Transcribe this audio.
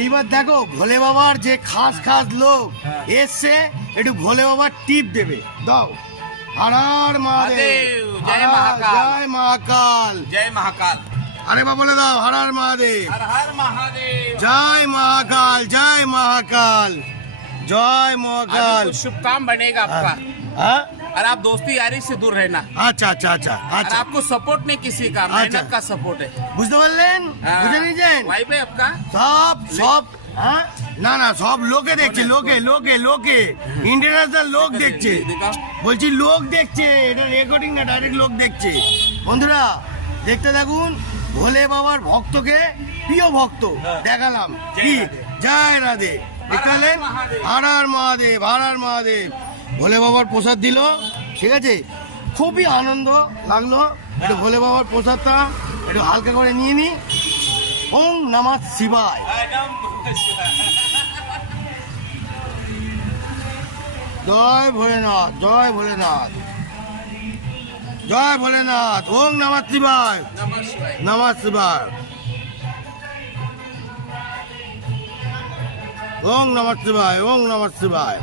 এইবার দেখো ভোলে বাবার যে খাস খাস লোক এসছে, একটু ভোলে বাবার টিপ দেবে, দাও। হর হর মহাদেব, জয় মহাকাল, জয় মহাকাল, जय महाकाल। আরে বাবা বলে দাও হর হর মহাদেব, हर हर महादेव। জয় মহাকাল, জয় মহাকাল, জয় अभी মহাকাল। कुछ शुभ काम बनेगा आपका। হ্যাঁ और आप दोस्ती यारी से दूर रहना। আচ্ছা আচ্ছা আচ্ছা और আচ্ছা, आपको सपोर्ट नहीं किसी का, मेहनत का सपोर्ट है। বুঝতে পারলেন, हाँ। বুঝে নিয়েছেন? भाई भाई आपका সব সব হ্যাঁ না না সব লোকে দেখছে, লোকে লোকে লোকে ইন্টারন্যাশনাল লোক দেখছে, दिखाओ। বলছি লোক দেখছে, এটা রেকর্ডিং না, ডাইরেক্ট লোক দেখছে। বন্ধুরা দেখতে থাকুন, ভোলে বাবার ভক্তকে, প্রিয় ভক্ত দেখালাম কি, জয় রাধে। দেখতে পেলেন? হর হর মহাদেব, হর হর মহাদেব। ভোলে বাবার প্রসাদ দিল, ঠিক আছে, খুবই আনন্দ লাগলো। একটু ভোলে বাবার প্রসাদটা একটু হালকা করে নিয়ে নি। ওং নমঃ শিবায়। জয় ভোলেনাথ, জয় ভোলেনাথ, জয় ভোলেনাথ। ওং নমঃ শিবায়, नमः शिवाय। নমঃ শিবায়। ওং নমঃ শিবায়, ওং নমঃ শিবায়।